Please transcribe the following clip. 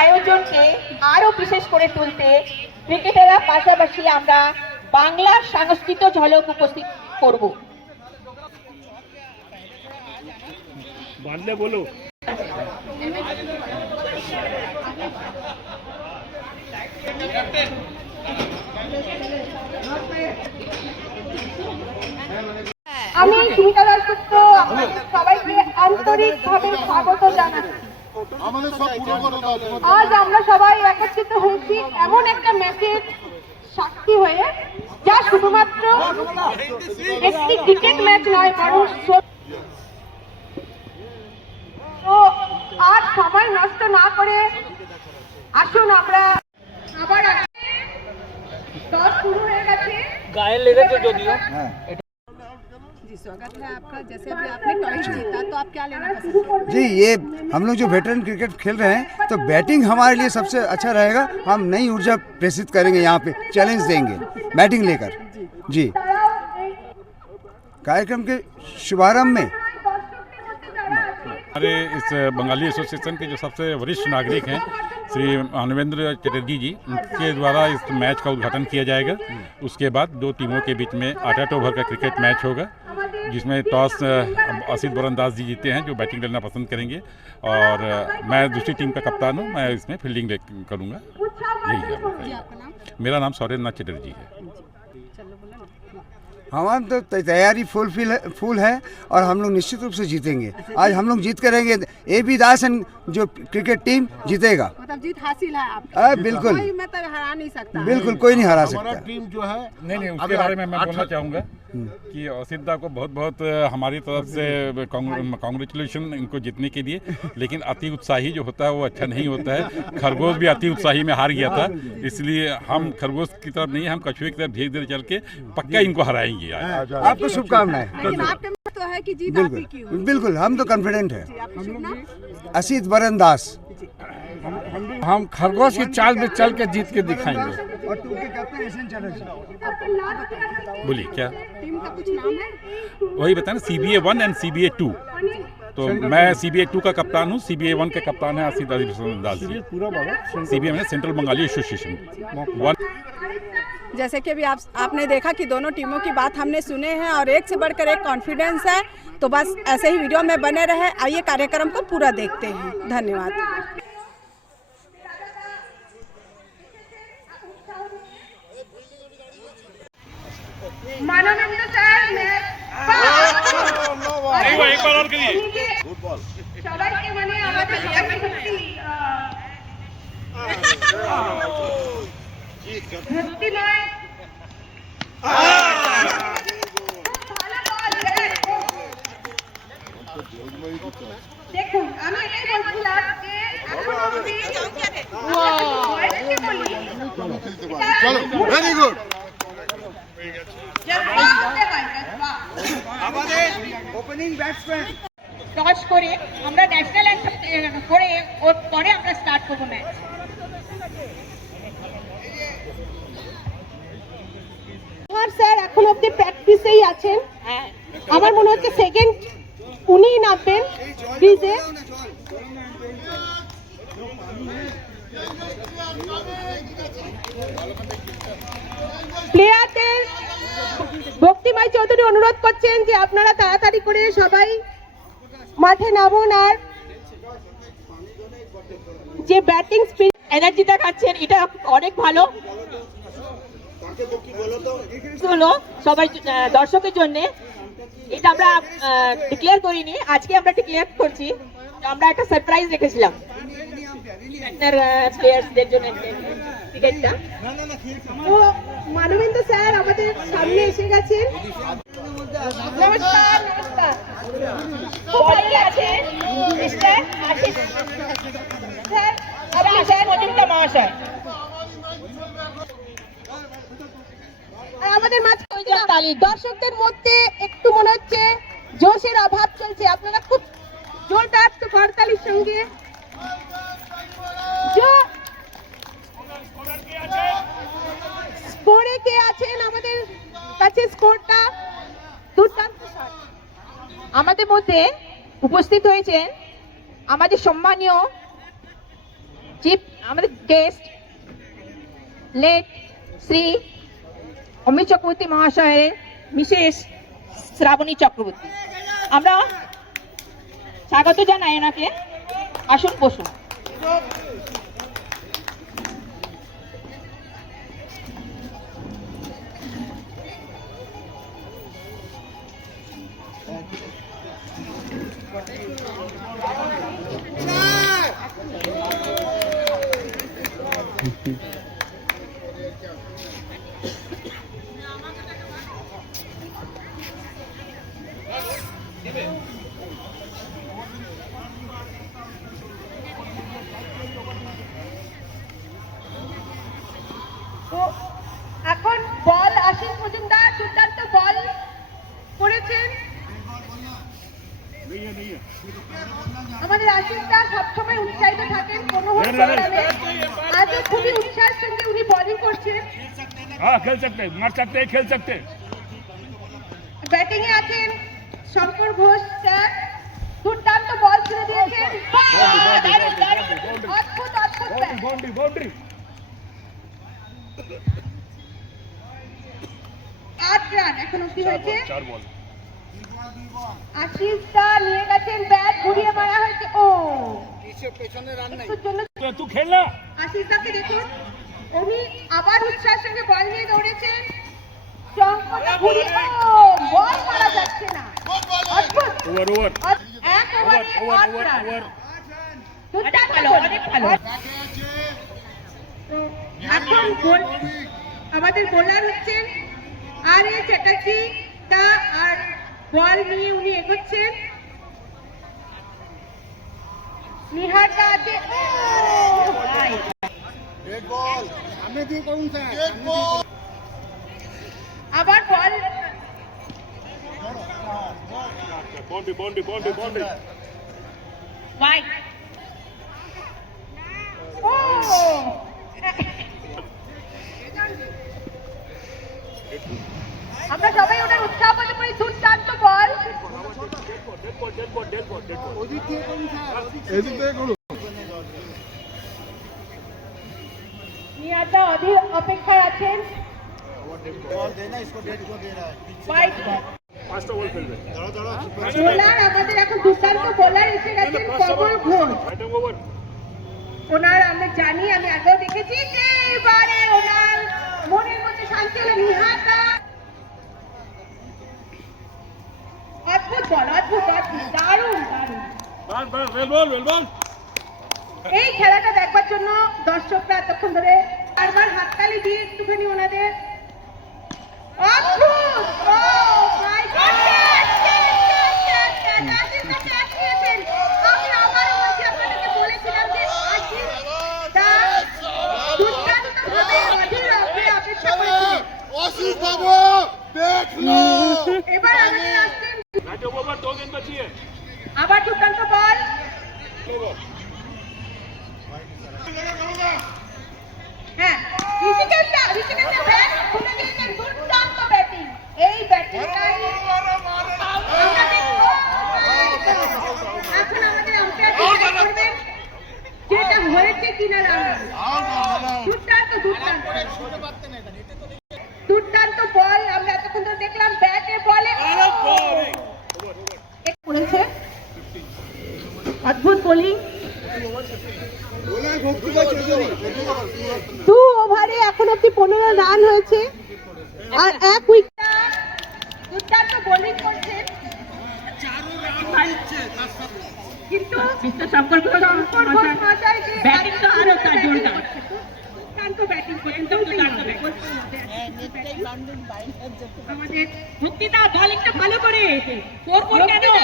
আয়োজনকে আরো বিশেষ করে তুলতে ক্রিকেটাররা পাশাপাশি আমরা বাংলার সাংস্কৃতিক ঝলক উপস্থিত করব। বাংলা বলো। আমি সুমিতা দাসগুপ্ত সবাইকে আন্তরিকভাবে স্বাগত জানাচ্ছি। আজ আমরা সবাই একত্রিত হয়েছি এমন একটা ম্যাচের সাক্ষী হয়ে, যা শুধুমাত্র একটি ক্রিকেট ম্যাচ নয়, বরং তো আর সময় নষ্ট না করে আসুন আমরা আবার দশ শুরু হয়ে গেছে। গায়ে লেগেছে যদিও। जी स्वागत है आपका। जैसे अभी आपने टॉस जीता तो आप क्या लेना पसंद करेंगे? जी ये हम लोग जो वेटरन क्रिकेट खेल रहे हैं तो बैटिंग हमारे लिए सबसे अच्छा रहेगा। हम नई ऊर्जा प्रेषित करेंगे, यहाँ पे चैलेंज देंगे बैटिंग लेकर। जी कार्यक्रम के शुभारंभ में हमारे इस बंगाली एसोसिएशन के जो सबसे वरिष्ठ नागरिक हैं श्री मानवेंद्र चटर्जी जी, उनके द्वारा इस मैच का उद्घाटन किया जाएगा। उसके बाद दो टीमों के बीच में 8 ओवर का क्रिकेट मैच होगा, जिसमें टॉस असित बरनदास जी जीते हैं जो बैटिंग लेना पसंद करेंगे, और मैं दूसरी टीम का कप्तान हूँ, मैं इसमें फील्डिंग करूँगा। यही है। मेरा नाम सौरेंद्र चटर्जी है। हमारा तो तैयारी फुल है और हम लोग निश्चित रूप से जीतेंगे। आज हम लोग जीत करेंगे। AB दास एंड जो क्रिकेट टीम जीतेगा। मतलब जीत हासिल है आपकी? बिल्कुल, कोई मतलब हरा नहीं सकता। बिल्कुल कोई नहीं हरा सकता। टीम जो है नहीं उसके बारे में मैं बोलना चाहूँगा कि असिद्धा को बहुत बहुत हमारी तरफ से कांग्रेचुलेशन इनको जीतने के लिए। लेकिन अति उत्साही जो होता है वो अच्छा नहीं होता है। खरगोश भी अति उत्साही में हार गया था, इसलिए हम खरगोश की तरफ नहीं, हम कछुए की तरफ धीरे धीरे चल के पक्का इनको हराएंगे। आपको शुभकामनाएं। लेकिन आपके में तो है कि जीत आपकी की हुई। बिल्कुल हम तो कॉन्फिडेंट है। आपका शुभ नाम? असित बरनदास। हम खरगोश की चाल में चल के जीत के दिखाएंगे। और टू के कैप्टन एसएन चटर्जी। बोलिए क्या टीम का कुछ नाम है? वही बताना, CBA 1 एंड CBA 2। तो मैं CBA 2 का कप्तान हूँ, CBA 1 के कप्तान है असित बरनदास जी। CBA में सेंट्रल बंगाली एसोसिएशन 1। जैसे कि अभी आपने देखा कि दोनों टीमों की बात हमने सुने हैं और एक से बढ़कर एक कॉन्फिडेंस है। तो बस ऐसे ही वीडियो में बने रहे। आइए कार्यक्रम को पूरा देखते हैं। धन्यवाद। मानवेंद्र सर एक बार और करिए। সবাইকে মানে আমাদের সত্যি নয়। দেখুন আমি এটাই বলছিলাম যে এখন অবধি वेरी गुड। আমাদের ওপেনিং ব্যাটসম্যান টস করে আমরা ন্যাশনাল অ্যান্থেম করে ওর পরে আমরা স্টার্ট করব ম্যাচ। স্যার এখন অবধি প্র্যাকটিসেই আছেন। আমার মনে হচ্ছে সেকেন্ড উনিই নামবেন ক্রিজে। প্লেয়ারদের ভক্তিময় চৌধুরী অনুরোধ করছেন যে আপনারা তাড়াতাড়ি করে সবাই মাঠে নামুন, আর যে ব্যাটিং স্পিড এনার্জি দেখাচ্ছেন এটা অনেক ভালো হলো সবাই দর্শকের জন্য। এটা আমরা ডিক্লেয়ার করিনি, আজকে আমরা ডিক্লেয়ার করছি। আমরা একটা সারপ্রাইজ রেখেছিলাম প্লেয়ার্সদের জন্য ক্রিকেটটা। তো মানবেন্দ্র স্যার আমাদের সামনে এসে গেছেন। নমস্কার। নমস্কার। বলি আছে মিস্টার আশিস স্যার আর আশিস মজুমদার মহাশয়। আমাদের মাঝে তালি দর্শকদের মধ্যে একটু মনে হচ্ছে জোশের অভাব চলছে। আপনারা খুব জোরদার করতালির সঙ্গে স্কোরে কে আছেন আমাদের কাছে স্কোরটা দুর্দান্ত শট। আমাদের মধ্যে উপস্থিত হয়েছেন আমাদের সম্মানীয় চিফ, আমাদের গেস্ট লেট শ্রী অমিত চক্রবর্তী মহাশয়ের মিসেস শ্রাবণী চক্রবর্তী। আমরা স্বাগত জানাই ওনাকে। আসুন, বসুন। তো এখন বল আশিস মজুমদার দুর্দান্ত বল করেছেন। আমাদের আশিসদা সবসময় উৎসাহিত থাকেন কোনো প্রোগ্রামে, আজও খুবই উৎসাহের সঙ্গে উনি বোলিং করছেন। हाँ खेल सकते हैं, मार सकते हैं, खेल सकते हैं। ব্যাটিং এ আছেন শঙ্কর ঘোষ স্যার, দুর্দান্ত বল ছুড়ে দিয়েছেন। অদ্ভুত অদ্ভুত ব্যাট। बाउंड्री बाउंड्री 8 রান এখন অবধি হয়েছে। 4 বল। আশিসদা নিয়ে গেছেন ব্যাট, ঘুরিয়ে মারা হয়েছে। ও একটুর জন্য तू खेलना। আশিসদাকে দেখুন, উনি আবার উৎসাহের সঙ্গে বল নিয়ে দৌড়েছেন। শঙ্করদা ঘুরিয়ে বল মারা যাচ্ছে না। অদ্ভুত। ओवर ओवर এক ওভারে ओवर 8 ओवर রান। ओवर। দুর্দান্ত ভালো, বল। অনেক ভালো। তো এখন আমাদের বোলার হচ্ছেন আর এ চ্যাটার্জি তা, আর বল নিয়ে উনি এগোচ্ছেন। নিহারদা আছে। আবার ball. Boundary boundary boundary boundary. Wide. ও আমরা সবাই ওনার উৎসাহ বলে পড়ি। দুর্দান্ত বল। নিহারদা অপেক্ষায় আছেন। Wide ball। पांचটা বল খেলবে। বোলার আমাদের এখন দুর্দান্ত বোলার এসে গেছেন কমল ঘোষ। Batting over. ওনার আমরা জানি, আমি আগেও দেখেছি যে এবারে ওনার মনের মধ্যে শান্তি হলো। নিহারদা অদ্ভুত বল, অদ্ভুত অদ্ভুত, দারুণ দারুণ। Ball ball well ball well ball. এই খেলাটা দেখবার জন্য দর্শকরা এতক্ষণ ধরে বারবার হাততালি দিয়ে একটুখানি ওনাদের অদ্ভুত। ও মাই গড, আমি আবার বলছি, আপনাদেরকে বলেছিলাম যে আশিসদা দুর্দান্তভাবে অধীর অপেক্ষা করেছিলেন। आशीष बाबू देख लो। এবার আমাদের আসছেন बैटिंग ओवर 2 गेंद बची है। আবার দুর্দান্ত বল। হ্যাঁ, ঋষিকেশদা ব্যাট খুলে দিয়েছেন। দুর্দান্ত ব্যাটিং। এই ব্যাটিংটাই আমরা দেখব। এখন আমাদের আম্পায়ার ডিসাইড করবেন যেটা হয়েছে কিনা রান। দুর্দান্ত দুর্দান্ত দুর্দান্ত বল আমরা এতক্ষণ ধরে দেখলাম। ব্যাটে বলে করেছে, অদ্ভুত বোলিং। 2 ওভারে এখন অব্দি 15 রান হয়েছে আর 1 উইকেট। দুর্দান্ত বোলিং করছেন কিন্তু শঙ্কর ঘোষ মহাশয় যে ব্যাটিংটা আরো তার জোরদার। দুর্দান্ত ব্যাটিং করেন। আমাদের মুক্তিদা বলিংটা ভালো করে। 4 কেন?